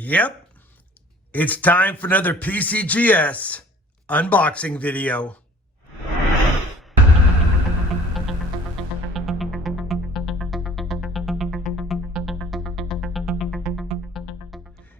Yep, it's time for another PCGS unboxing video.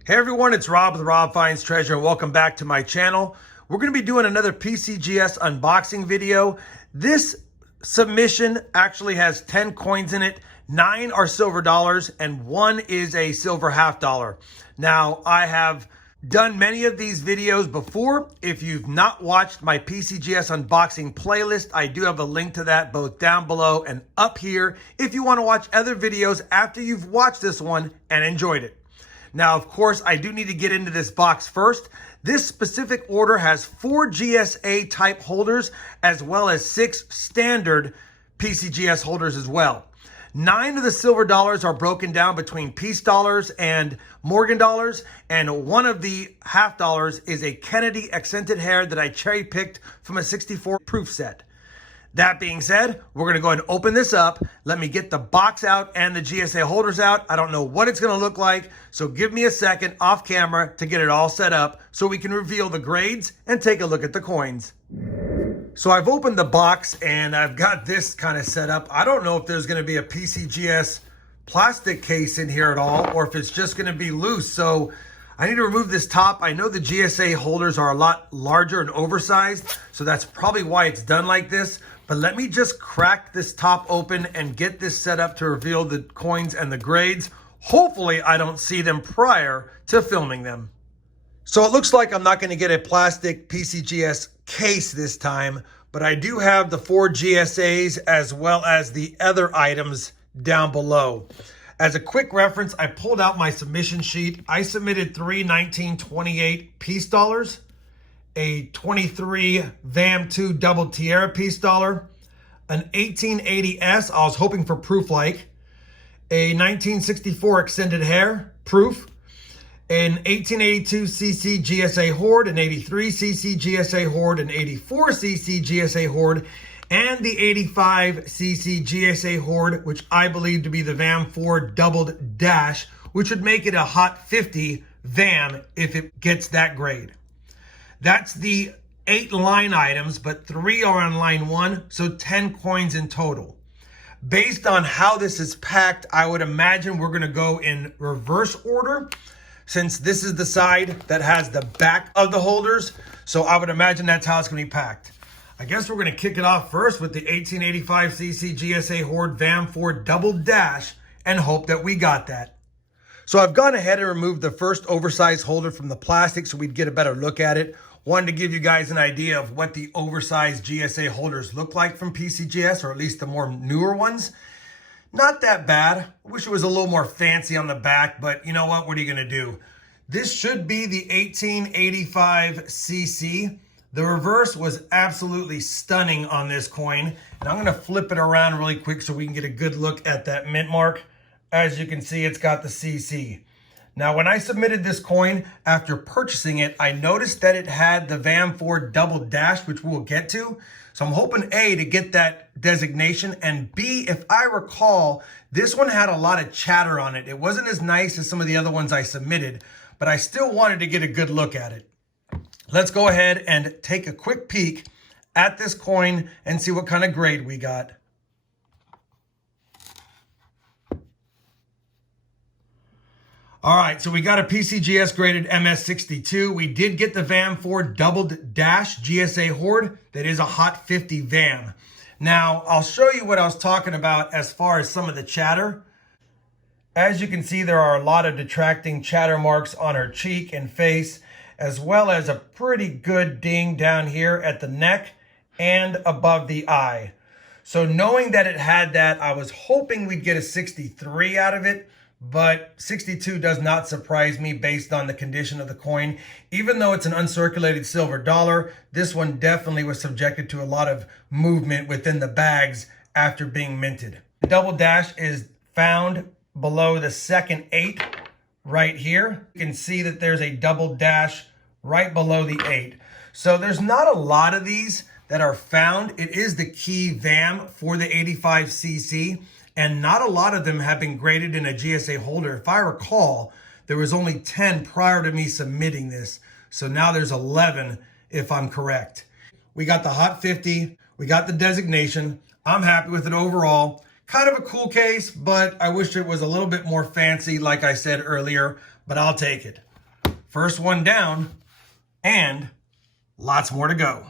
Hey everyone, it's Rob with RobFindsTreasure and welcome back to my channel. We're going to be doing another PCGS unboxing video. This submission actually has 10 coins in it. 9 are silver dollars and 1 is a silver half dollar. Now, I have done many of these videos before. If you've not watched my PCGS unboxing playlist, I do have a link to that both down below and up here if you want to watch other videos after you've watched this one and enjoyed it. Now, of course, I do need to get into this box first. This specific order has 4 GSA type holders as well as 6 standard PCGS holders as well. 9 of the silver dollars are broken down between Peace Dollars and Morgan Dollars, and 1 of the half dollars is a Kennedy accented hair that I cherry picked from a 64 proof set. That being said, we're going to go ahead and open this up. Let me get the box out and the GSA holders out. I don't know what it's going to look like, so give me a second off camera to get it all set up so we can reveal the grades and take a look at the coins. So I've opened the box and I've got this kind of set up. I don't know if there's going to be a PCGS plastic case in here at all or if it's just going to be loose. So I need to remove this top. I know the GSA holders are a lot larger and oversized, so that's probably why it's done like this. But let me just crack this top open and get this set up to reveal the coins and the grades. Hopefully I don't see them prior to filming them. So it looks like I'm not going to get a plastic PCGS case this time, but I do have the 4 GSAs as well as the other items down below. As a quick reference, I pulled out my submission sheet. I submitted 3 1928 Peace Dollars, a 23 VAM 2 Double Tiara Peace Dollar, an 1880S, I was hoping for proof like, a 1964 Extended Hair proof, an 1882 cc GSA Hoard, an 83 cc GSA Hoard, an 84 cc GSA Hoard, and the 85 cc GSA Hoard, which I believe to be the VAM 4 doubled dash, which would make it a hot 50 VAM if it gets that grade. That's the 8 line items, but 3 are on line 1, so 10 coins in total. Based on how this is packed, I would imagine we're going to go in reverse order, since this is the side that has the back of the holders. So I would imagine that's how it's going to be packed. I guess we're going to kick it off first with the 1885 cc GSA Hoard VAM 4 double dash and hope that we got that. So I've gone ahead and removed the first oversized holder from the plastic so we'd get a better look at it. Wanted to give you guys an idea of what the oversized GSA holders look like from PCGS, or at least the more newer ones. Not that bad. I wish it was a little more fancy on the back, but you know what? What are you going to do? This should be the 1885 cc. The reverse was absolutely stunning on this coin. And I'm going to flip it around really quick so we can get a good look at that mint mark. As you can see, it's got the cc. Now, when I submitted this coin after purchasing it, I noticed that it had the VAM 4 double dash, which we'll get to. So I'm hoping A, to get that designation, and B, if I recall, this one had a lot of chatter on it. It wasn't as nice as some of the other ones I submitted, but I still wanted to get a good look at it. Let's go ahead and take a quick peek at this coin and see what kind of grade we got. All right, so we got a PCGS graded Ms-62. We did get the VAM 4 doubled dash GSA Hoard. That is a hot 50 VAM. Now, I'll show you what I was talking about as far as some of the chatter. As you can see, there are a lot of detracting chatter marks on her cheek and face, as well as a pretty good ding down here at the neck and above the eye. So knowing that it had that, I was hoping we'd get a 63 out of it. But 62 does not surprise me based on the condition of the coin. Even though it's an uncirculated silver dollar, this one definitely was subjected to a lot of movement within the bags after being minted. The double dash is found below the second 8 right here. You can see that there's a double dash right below the 8. So there's not a lot of these that are found. It is the key VAM for the 85cc. And not a lot of them have been graded in a GSA holder. If I recall, There was only 10 prior to me submitting this. So now there's 11 if I'm correct. We got the Hot 50, we got the designation. I'm happy with it overall. Kind of a cool case, but I wish it was a little bit more fancy like I said earlier, but I'll take it. First one down, and lots more to go.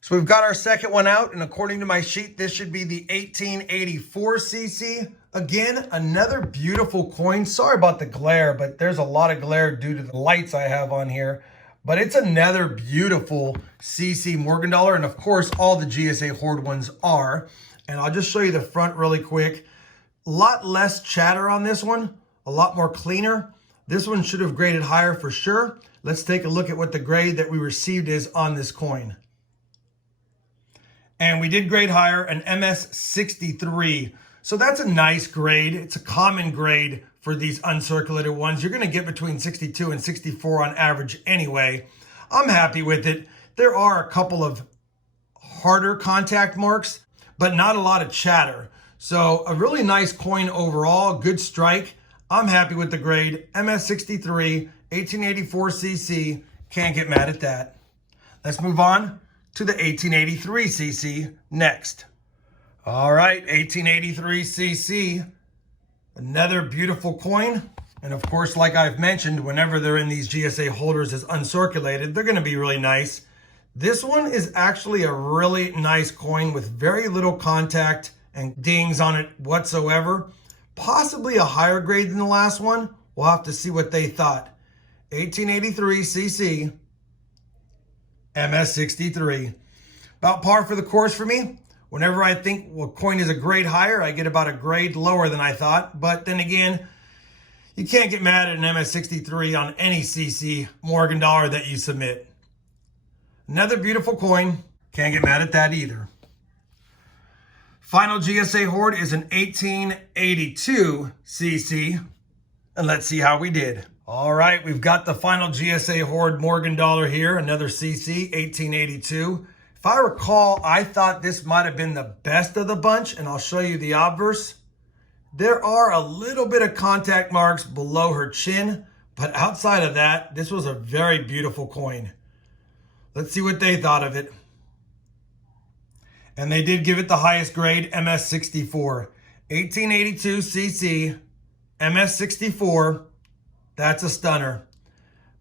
So we've got our second one out, and according to my sheet, this should be the 1884cc. Again, another beautiful coin. Sorry about the glare, but there's a lot of glare due to the lights I have on here. But it's another beautiful CC Morgan dollar, and of course, all the GSA Hoard ones are. And I'll just show you the front really quick. A lot less chatter on this one, a lot more cleaner. This one should have graded higher for sure. Let's take a look at what the grade that we received is on this coin. And we did grade higher, an MS-63. So that's a nice grade. It's a common grade for these uncirculated ones. You're gonna get between 62 and 64 on average anyway. I'm happy with it. There are a couple of harder contact marks, but not a lot of chatter. So a really nice coin overall, good strike. I'm happy with the grade. MS-63, 1884cc, can't get mad at that. Let's move on to the 1883cc next. All right, 1883cc, another beautiful coin. And of course, like I've mentioned, whenever they're in these GSA holders as uncirculated, they're gonna be really nice. This one is actually a really nice coin with very little contact and dings on it whatsoever. Possibly a higher grade than the last one. We'll have to see what they thought. 1883cc, MS-63. About par for the course for me. Whenever I think a coin is a grade higher, I get about a grade lower than I thought. But then again, you can't get mad at an MS-63 on any CC Morgan dollar that you submit. Another beautiful coin. Can't get mad at that either. Final GSA Hoard is an 1882cc. And let's see how we did. All right, we've got the final GSA Hoard Morgan dollar here. Another CC, 1882. If I recall, I thought this might have been the best of the bunch, and I'll show you the obverse. There are a little bit of contact marks below her chin, but outside of that, this was a very beautiful coin. Let's see what they thought of it. And they did give it the highest grade, MS-64. 1882cc, MS-64. That's a stunner.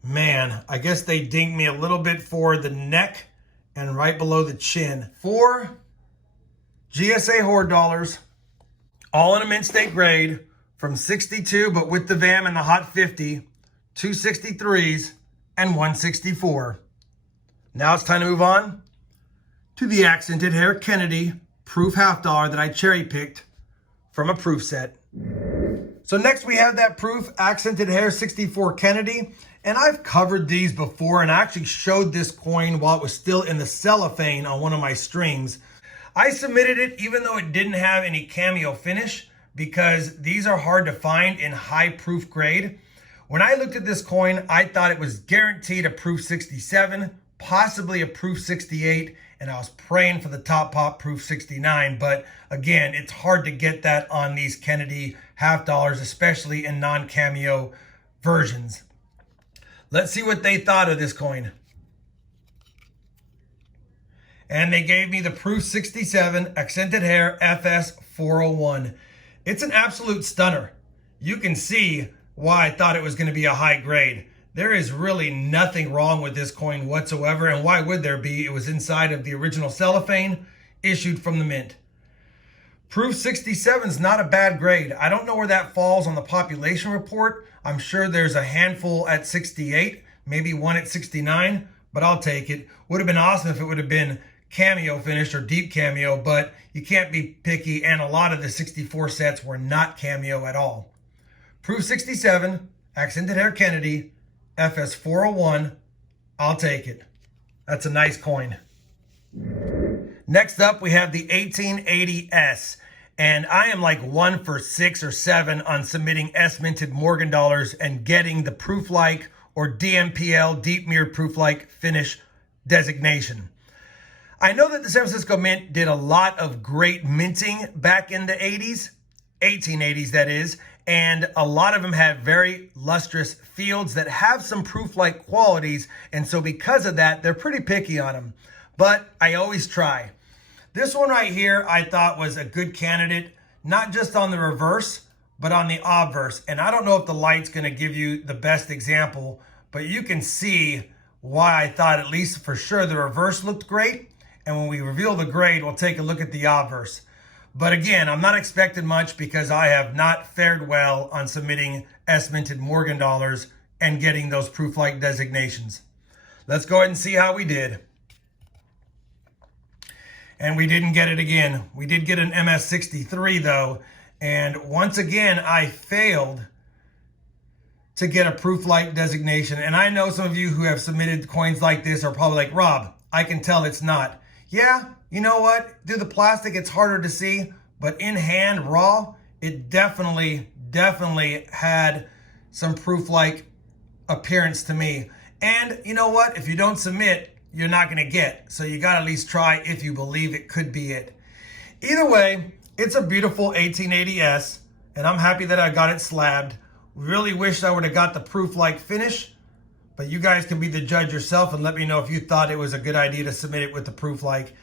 Man, I guess they dinged me a little bit for the neck and right below the chin. 4 GSA Hoard dollars, all in a mint state grade, from 62, but with the VAM and the Hot 50, 2 63s, and 164. Now it's time to move on to the accented hair Kennedy proof half dollar that I cherry picked from a proof set. So next we have that proof accented hair 64 Kennedy, and I've covered these before, and I actually showed this coin while it was still in the cellophane on one of my strings. I submitted it even though it didn't have any cameo finish, because these are hard to find in high proof grade. When I looked at this coin, I thought it was guaranteed a proof 67, possibly a proof 68, and I was praying for the top pop proof 69. But again, it's hard to get that on these Kennedy half dollars, especially in non-cameo versions. Let's see what they thought of this coin. And they gave me the proof 67 accented hair FS 401. It's an absolute stunner. You can see why I thought it was going to be a high grade. There is really nothing wrong with this coin whatsoever, and why would there be? It was inside of the original cellophane, issued from the mint. Proof 67 is not a bad grade. I don't know where that falls on the population report. I'm sure there's a handful at 68, maybe one at 69, but I'll take it. Would have been awesome if it would have been cameo finished or deep cameo, but you can't be picky, and a lot of the 64 sets were not cameo at all. Proof 67, accented hair Kennedy, FS 401, I'll take it. That's a nice coin. Next up, we have the 1880S, and I am like 1 for 6 or 7 on submitting S-minted Morgan dollars and getting the proof-like or DMPL, deep mirrored proof-like finish designation. I know that the San Francisco Mint did a lot of great minting back in the 80s, 1880s that is, and a lot of them have very lustrous fields that have some proof-like qualities, and so because of that, they're pretty picky on them. But I always try. This one right here I thought was a good candidate, not just on the reverse, but on the obverse. And I don't know if the light's gonna give you the best example, but you can see why I thought at least for sure the reverse looked great. And when we reveal the grade, we'll take a look at the obverse. But again, I'm not expecting much because I have not fared well on submitting S-minted Morgan dollars and getting those proof-like designations. Let's go ahead and see how we did. And we didn't get it again. We did get an MS-63 though. And once again, I failed to get a proof-like designation. And I know some of you who have submitted coins like this are probably like, Rob, I can tell it's not. Yeah, you know what? Through the plastic, it's harder to see, but in hand, raw, it definitely had some proof-like appearance to me. And you know what? If you don't submit, you're not gonna get. So you gotta at least try if you believe it could be it. Either way, it's a beautiful 1880S, and I'm happy that I got it slabbed. Really wish I would have got the proof-like finish, but you guys can be the judge yourself and let me know if you thought it was a good idea to submit it with the proof-like.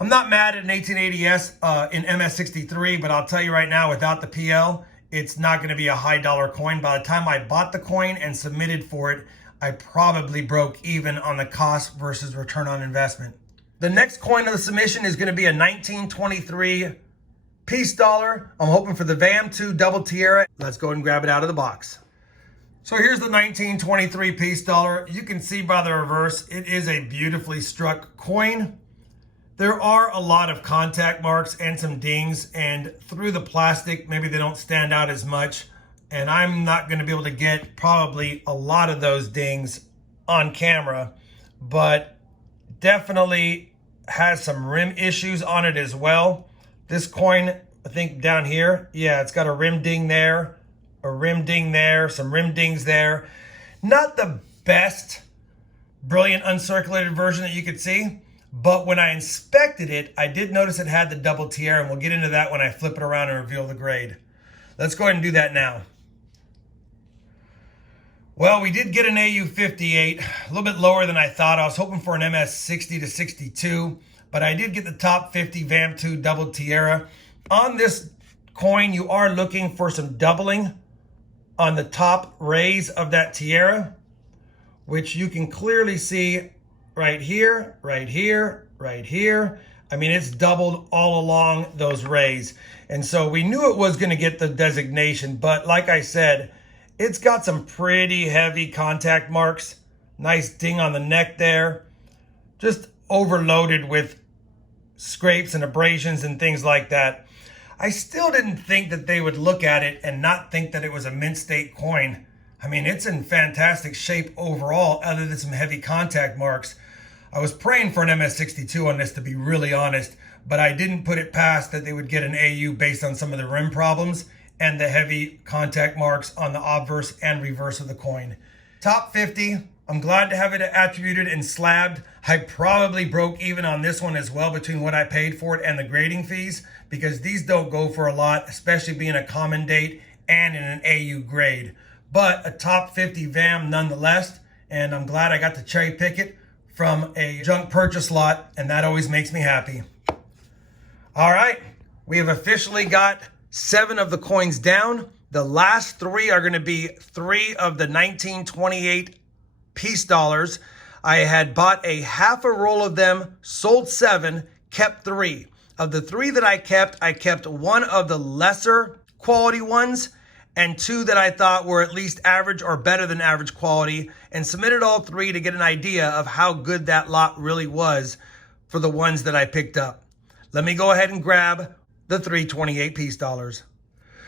I'm not mad at an 1880S in MS-63, but I'll tell you right now, without the PL, it's not gonna be a high dollar coin. By the time I bought the coin and submitted for it, I probably broke even on the cost versus return on investment. The next coin of the submission is gonna be a 1923 Peace Dollar. I'm hoping for the VAM 2 double tiara. Let's go ahead and grab it out of the box. So here's the 1923 Peace Dollar. You can see by the reverse, it is a beautifully struck coin. There are a lot of contact marks and some dings, and through the plastic, maybe they don't stand out as much. And I'm not gonna be able to get probably a lot of those dings on camera, but definitely has some rim issues on it as well. This coin, I think down here, yeah, it's got a rim ding there, a rim ding there, some rim dings there. Not the best brilliant uncirculated version that you could see, but when I inspected it, I did notice it had the double tiara, and we'll get into that when I flip it around and reveal the grade. Let's go ahead and do that now. Well, we did get an AU58, a little bit lower than I thought. I was hoping for an MS60 to 62, but I did get the top 50 VAM 2 double tiara. On this coin, you are looking for some doubling on the top rays of that tiara, which you can clearly see right here, right here, right here. I mean, it's doubled all along those rays. And so we knew it was gonna get the designation, but like I said, it's got some pretty heavy contact marks. Nice ding on the neck there. Just overloaded with scrapes and abrasions and things like that. I still didn't think that they would look at it and not think that it was a mint state coin. I mean, it's in fantastic shape overall, other than some heavy contact marks. I was praying for an MS-62 on this, to be really honest, but I didn't put it past that they would get an AU based on some of the rim problems and the heavy contact marks on the obverse and reverse of the coin. Top 50, I'm glad to have it attributed and slabbed. I probably broke even on this one as well between what I paid for it and the grading fees, because these don't go for a lot, especially being a common date and in an AU grade. But a top 50 VAM nonetheless, and I'm glad I got to cherry pick it from a junk purchase lot, and that always makes me happy. All right, we have officially got 7 of the coins down. The last 3 are gonna be 3 of the 1928 Peace Dollars. I had bought a half a roll of them, sold 7, kept 3. Of the 3 that I kept 1 of the lesser quality ones and 2 that I thought were at least average or better than average quality, and submitted all 3 to get an idea of how good that lot really was for the ones that I picked up. Let me go ahead and grab the 328 Peace Dollars.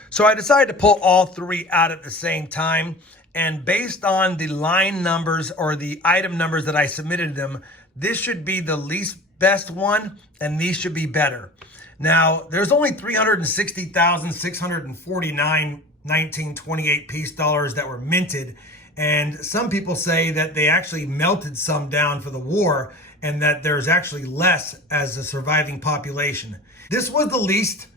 So I decided to pull all 3 out at the same time, and based on the line numbers or the item numbers that I submitted them, this should be the least best one, and these should be better. Now, there's only 360,649 1928 Peace Dollars that were minted, and some people say that they actually melted some down for the war and that there's actually less as a surviving population. This was the least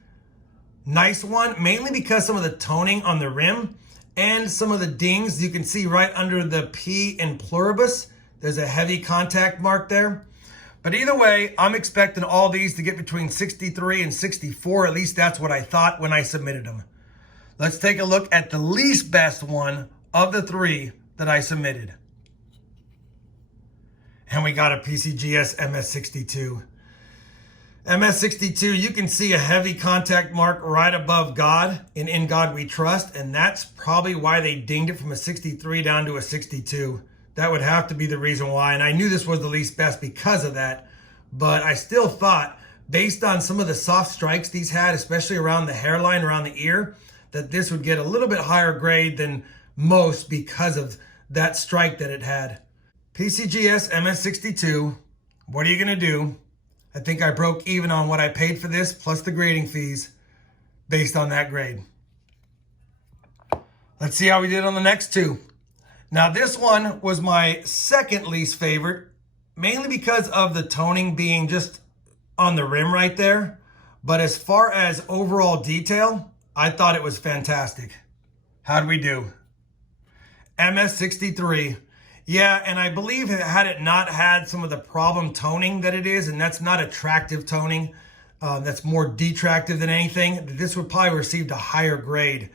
Nice one, mainly because some of the toning on the rim and some of the dings, you can see right under the P in pluribus, there's a heavy contact mark there. But either way, I'm expecting all these to get between 63 and 64. At least that's what I thought when I submitted them. Let's take a look at the least best one of the three that I submitted. And we got a PCGS Ms-62. Ms-62, you can see a heavy contact mark right above God in God We Trust, and that's probably why they dinged it from a 63 down to a 62. That would have to be the reason why, and I knew this was the least best because of that, but I still thought, based on some of the soft strikes these had, especially around the hairline, around the ear, that this would get a little bit higher grade than most because of that strike that it had. PCGS Ms-62, what are you gonna do? I think I broke even on what I paid for this, plus the grading fees, based on that grade. Let's see how we did on the next two. Now this one was my second least favorite, mainly because of the toning being just on the rim right there. But as far as overall detail, I thought it was fantastic. How'd we do? Ms-63. Yeah, and I believe had it not had some of the problem toning that it is, and that's not attractive toning, that's more detractive than anything, this would probably received a higher grade.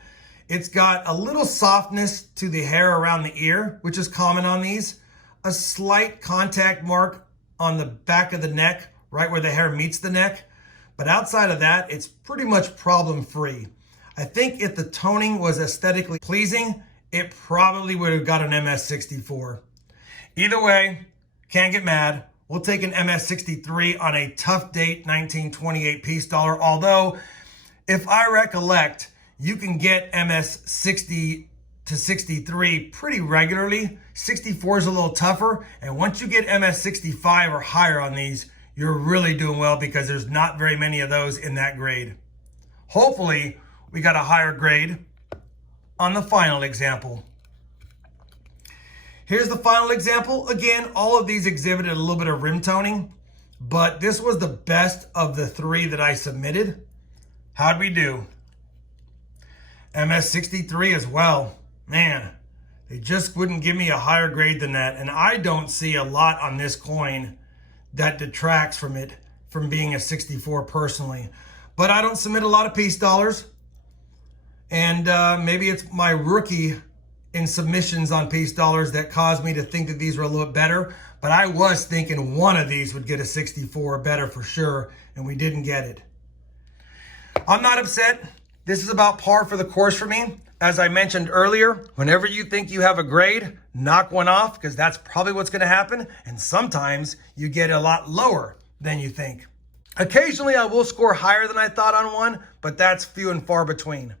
It's got a little softness to the hair around the ear, which is common on these. A slight contact mark on the back of the neck, right where the hair meets the neck. But outside of that, it's pretty much problem-free. I think if the toning was aesthetically pleasing, it probably would have got an Ms-64. Either way, can't get mad. We'll take an Ms-63 on a tough date 1928 Peace Dollar. Although, if I recollect, you can get Ms-60 to 63 pretty regularly. 64 is a little tougher. And once you get Ms-65 or higher on these, you're really doing well because there's not very many of those in that grade. Hopefully, we got a higher grade on the final example. Here's the final example. Again, all of these exhibited a little bit of rim toning, but this was the best of the three that I submitted. How'd we do? Ms-63 as well. Man, they just wouldn't give me a higher grade than that, and I don't see a lot on this coin that detracts from it from being a 64 personally. But I don't submit a lot of Peace Dollars, and maybe it's my rookie in submissions on Peace Dollars that caused me to think that these were a little bit better. But I was thinking one of these would get a 64 or better for sure, and we didn't get it. I'm not upset. This is about par for the course for me. As I mentioned earlier, whenever you think you have a grade, knock one off, because that's probably what's going to happen. And sometimes you get a lot lower than you think. Occasionally I will score higher than I thought on one, but that's few and far between.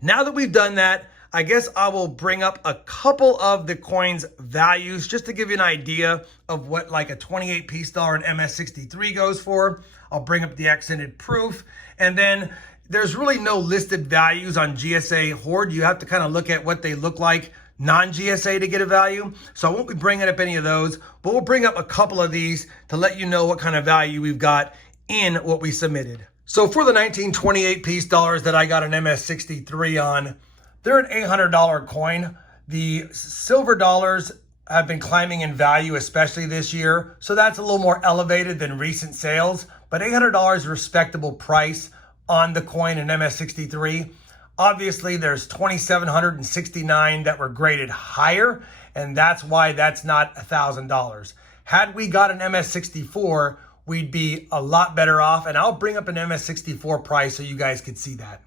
Now that we've done that, I guess I will bring up a couple of the coins' values just to give you an idea of what like a 28 Peace Dollar and Ms-63 goes for. I'll bring up the accented proof. And then there's really no listed values on GSA Hoard. You have to kind of look at what they look like non-GSA to get a value. So I won't be bringing up any of those, but we'll bring up a couple of these to let you know what kind of value we've got in what we submitted. So for the 1928 Peace Dollars that I got an Ms-63 on, they're an $800 coin. The silver dollars have been climbing in value, especially this year. So that's a little more elevated than recent sales, but $800 is a respectable price on the coin in Ms-63. Obviously, there's 2,769 that were graded higher, and that's why that's not $1,000. Had we got an Ms-64, we'd be a lot better off, and I'll bring up an Ms-64 price so you guys could see that.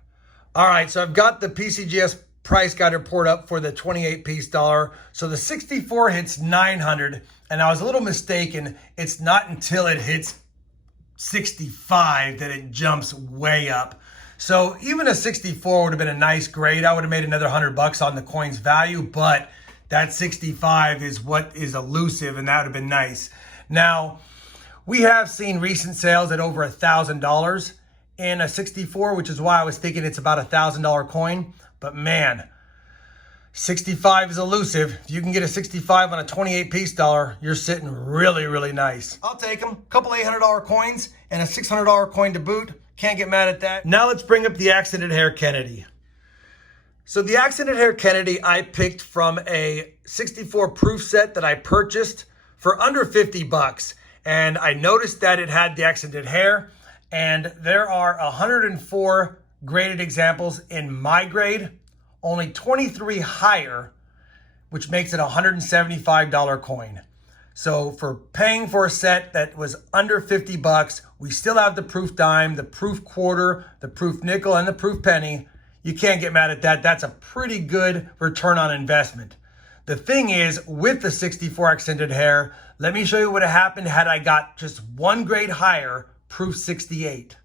All right, so I've got the PCGS price guide report up for the 28 Peace Dollar. So the 64 hits 900, and I was a little mistaken. It's not until it hits 65 that it jumps way up. So even a 64 would have been a nice grade. I would have made another $100 on the coin's value, but that 65 is what is elusive, and that would have been nice. Now, we have seen recent sales at over $1,000 in a 64, which is why I was thinking it's about a $1,000 coin. But man, 65 is elusive. If you can get a 65 on a 28 Peace Dollar, you're sitting really, really nice. I'll take them. A couple $800 coins and a $600 coin to boot. Can't get mad at that. Now let's bring up the Accented Hair Kennedy. So the Accented Hair Kennedy I picked from a 64 proof set that I purchased for under 50 bucks. And I noticed that it had the accented hair, and there are 104 graded examples in my grade, only 23 higher, which makes it a $175 coin. So for paying for a set that was under 50 bucks, we still have the proof dime, the proof quarter, the proof nickel, and the proof penny. You can't get mad at that. That's a pretty good return on investment. The thing is, with the 64 accented hair, let me show you what happened had I got just one grade higher, proof 68.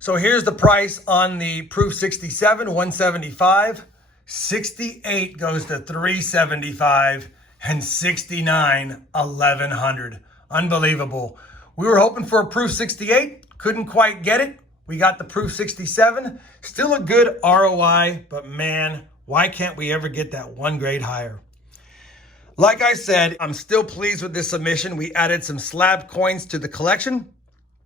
So here's the price on the proof 67, 175. 68 goes to 375, and 69, 1100. Unbelievable. We were hoping for a proof 68, couldn't quite get it. We got the proof 67, still a good ROI, but man, why can't we ever get that one grade higher? Like I said, I'm still pleased with this submission. We added some slab coins to the collection.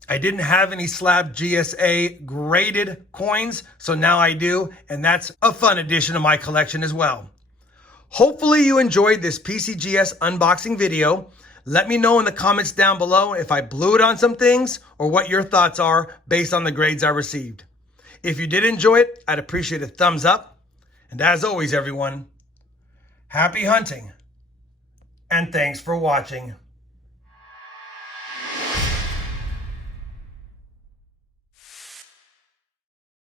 I didn't have any slab GSA graded coins, so now I do, and that's a fun addition to my collection as well. Hopefully you enjoyed this PCGS unboxing video. Let me know in the comments down below if I blew it on some things or what your thoughts are based on the grades I received. If you did enjoy it, I'd appreciate a thumbs up. And as always, everyone, happy hunting and thanks for watching.